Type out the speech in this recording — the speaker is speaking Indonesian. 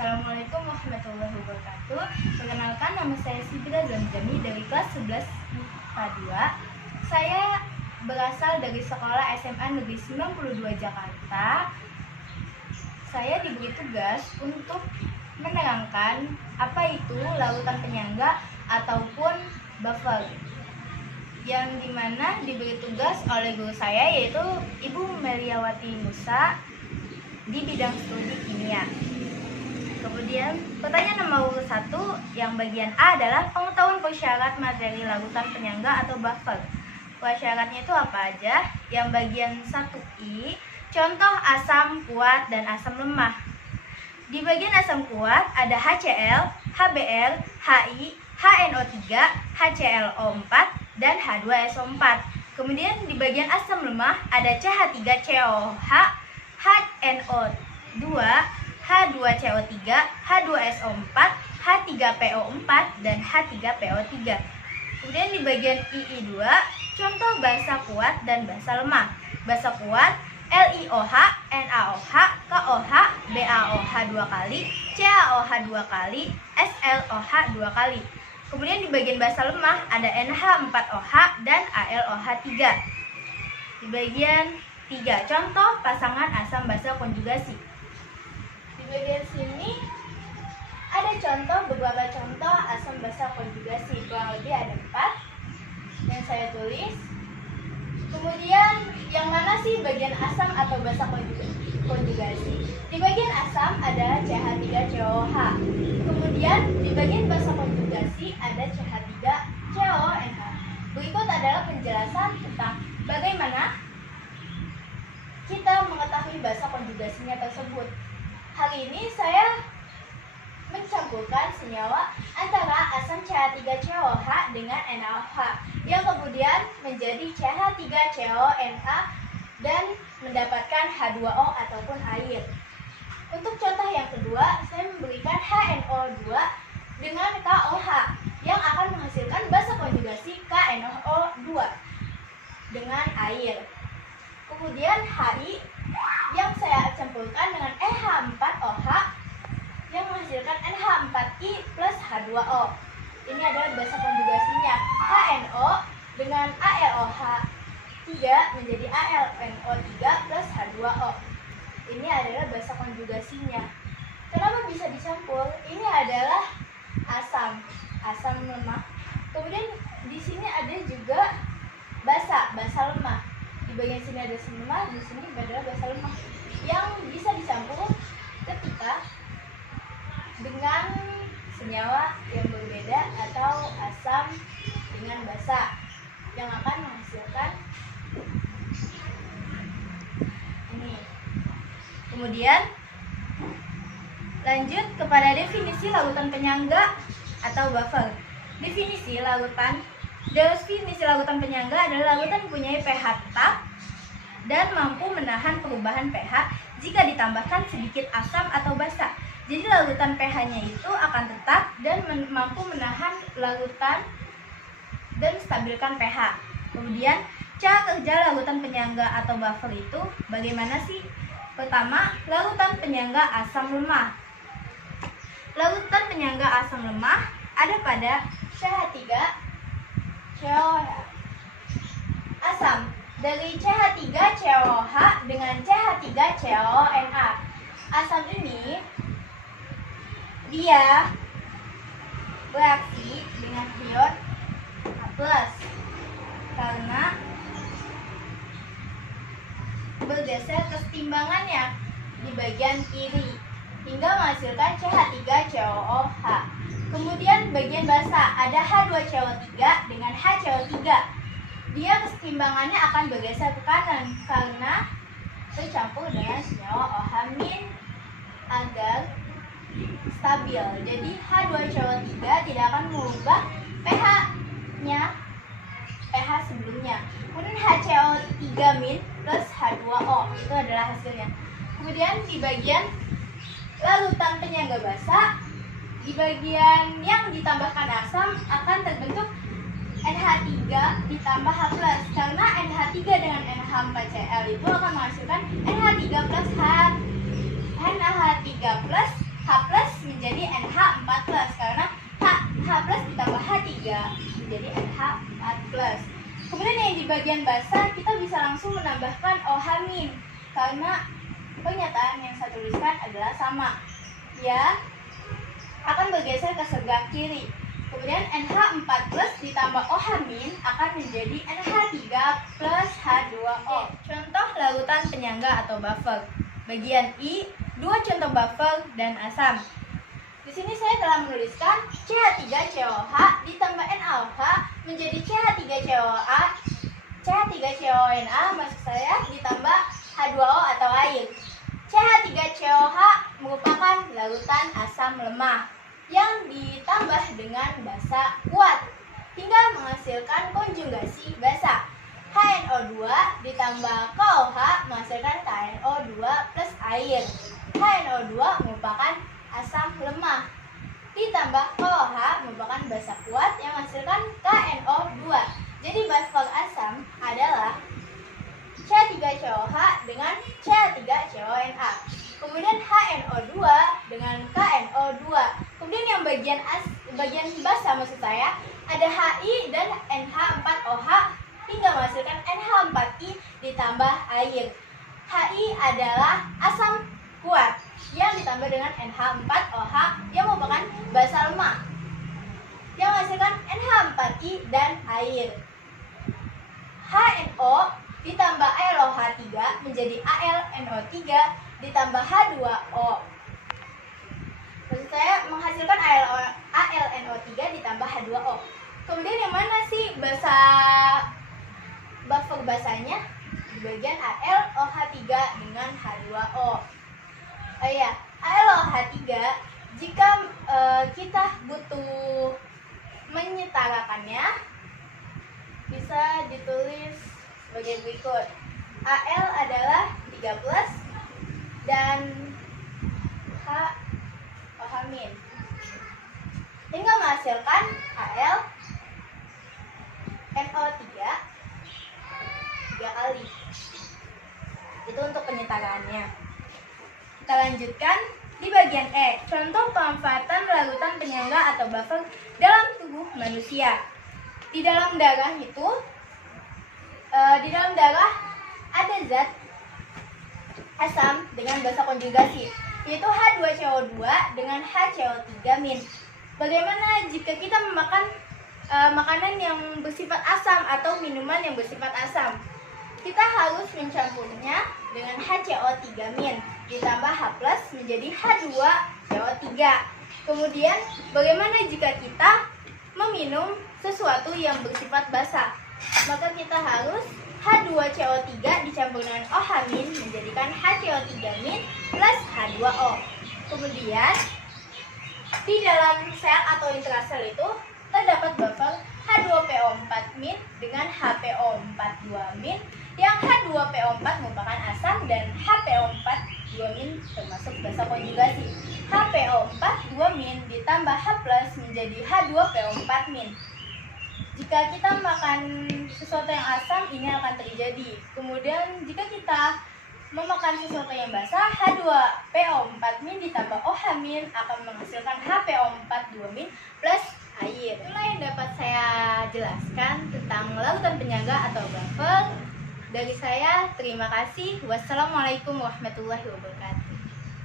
Assalamualaikum warahmatullahi wabarakatuh. Perkenalkan, nama saya Sidra Zamzami dari kelas 11 IPA 2. Saya berasal dari sekolah SMA Negeri 92 Jakarta. Saya diberi tugas untuk menerangkan apa itu lautan penyangga ataupun buffer, yang dimana diberi tugas oleh guru saya, yaitu Ibu Meliawati Musa, di bidang studi kimia. Kemudian pertanyaan nomor 1 yang bagian A adalah pengetahuan persyarat materi lautan penyangga atau buffer. Persyaratnya itu apa aja? Yang bagian 1I, contoh asam kuat dan asam lemah. Di bagian asam kuat ada HCl, HBr, HI, HNO3, HClO4, dan H2SO4. Kemudian di bagian asam lemah ada CH3COH, HNO2, H2CO3, H2SO4, H3PO4, dan H3PO3. Kemudian di bagian II2, contoh basa kuat dan basa lemah. Basa kuat LiOH, NaOH, KOH, BaOH 2 kali, CaOH 2 kali, SlOH 2 kali. Kemudian di bagian basa lemah ada NH4OH dan AlOH 3. Di bagian 3, contoh pasangan asam basa konjugasi. Di bagian sini ada beberapa contoh asam basa konjugasi, kurang lebih ada 4 yang saya tulis. Kemudian yang mana sih bagian asam atau basa konjugasi? Di bagian asam ada CH3COH. Kemudian di bagian basa konjugasi ada CH3CONH. Berikut adalah penjelasan tentang bagaimana kita mengetahui basa konjugasinya tersebut. Hari ini saya mencampurkan senyawa antara asam CH3COH dengan NaOH yang kemudian menjadi CH3CONA dan mendapatkan H2O ataupun air. Untuk contoh yang kedua, saya memberikan HNO2 dengan KOH yang akan menghasilkan basa konjugasi KNO2 dengan air. Kemudian HI yang saya campurkan dengan NH4OH yang menghasilkan NH4I plus H2O. Ini adalah basa konjugasinya. HNO dengan AlOH 3 menjadi AlNO3 plus H2O. Ini adalah basa konjugasinya. Kenapa bisa dicampur? Ini adalah asam lemah. Kemudian di sini ada juga basa lemah. Di bagian sini ada asam lemah, di sini adalah basa lemah yang bisa dicampur ketika dengan senyawa yang berbeda atau asam dengan basa yang akan menghasilkan ini. Kemudian lanjut kepada definisi lautan penyangga atau buffer. Definisi lautan penyangga adalah lautan yang mempunyai pH tetap dan mampu menahan perubahan pH jika ditambahkan sedikit asam atau basa. Jadi larutan pH-nya itu akan tetap dan mampu menahan larutan dan stabilkan pH. Kemudian cara kerja larutan penyangga atau buffer itu bagaimana sih? Pertama, larutan penyangga asam lemah. Larutan penyangga asam lemah ada pada CH3COH. Asam dari CH3COH dengan CH3CONA. Asam ini dia bereaksi dengan ion H+ karena bergeser kesetimbangannya di bagian kiri hingga menghasilkan CH3COOH. Kemudian bagian basa ada H2CO3 dengan HCO3. Dia kesetimbangannya akan bergeser ke kanan karena tercampur dengan senyawa OH- agar stabil. Jadi H2CO3 tidak akan mengubah pH-nya, pH sebelumnya. Kemudian HCO3- plus H2O itu adalah hasilnya. Kemudian di bagian larutan penyangga basa, di bagian yang ditambahkan asam akan terbentuk NH3 ditambah H+, karena NH3 dengan NH4Cl itu akan menghasilkan NH3 plus H, NH3 plus H plus menjadi NH4+, karena H plus ditambah H3 menjadi NH4+. Kemudian yang di bagian basa kita bisa langsung menambahkan OH-, karena pernyataan yang saya tuliskan adalah sama. Ya, akan bergeser ke sebelah kiri. Kemudian NH4+ ditambah OH- akan menjadi NH3 plus H2O. Contoh larutan penyangga atau buffer. Bagian I, 2 contoh buffer dan asam. Di sini saya telah menuliskan CH3COH ditambah NaOH menjadi CH3COA, CH3CONa maksud saya ditambah H2O atau air. CH3COH merupakan larutan asam lemah yang ditambah dengan basa kuat hingga menghasilkan konjugasi basa. HNO2 ditambah KOH menghasilkan KNO2 plus air. HNO2 merupakan asam lemah ditambah KOH merupakan basa kuat yang menghasilkan KNO2. Jadi buffer asam adalah CH3COH dengan CH3CONa. Kemudian HNO2 dengan KNO2. Kemudian yang bagian basa maksud saya ada HI dan NH4OH hingga menghasilkan NH4I ditambah air. HI adalah asam kuat yang ditambah dengan NH4OH yang merupakan basa lemah yang menghasilkan NH4I dan air. HNO ditambah AlOH3 menjadi AlNO3 ditambah H2O. Maksud saya menghasilkan AlNO3 ditambah H2O. Kemudian yang mana sih buffer basanya? Di bagian AlOH3 dengan H2O. Oh iya, AlOH3 jika kita butuh menyetarakannya bisa ditulis sebagai berikut. Al adalah 3+ dan OH- hingga menghasilkan Al NO3 3 kali. Itu untuk penyetaraannya. Kita lanjutkan di bagian E. Contoh pemanfaatan larutan penyangga atau buffer dalam tubuh manusia. Di dalam darah itu ada zat asam dengan basa konjugasi, yaitu H2CO2 dengan HCO3-. Bagaimana jika kita memakan makanan yang bersifat asam atau minuman yang bersifat asam? Kita harus mencampurnya dengan HCO3- ditambah H+ menjadi H2CO3. Kemudian bagaimana jika kita meminum sesuatu yang bersifat basa? Maka kita harus H2CO3 dicampur dengan OH- menjadikan HCO3- plus H2O. Kemudian di dalam sel atau intrasel itu terdapat buffer H2PO4- dengan HPO42- yang H2PO4 merupakan asam dan HPO42- termasuk basa konjugasi. HPO42- ditambah H+ menjadi H2PO4-. Jika kita makan sesuatu yang asam, ini akan terjadi. Kemudian jika kita memakan sesuatu yang basah, H2PO4- ditambah OH- akan menghasilkan HPO42- plus air. Itulah yang dapat saya jelaskan tentang larutan penyangga atau buffer. Dari saya, terima kasih. Wassalamualaikum warahmatullahi wabarakatuh.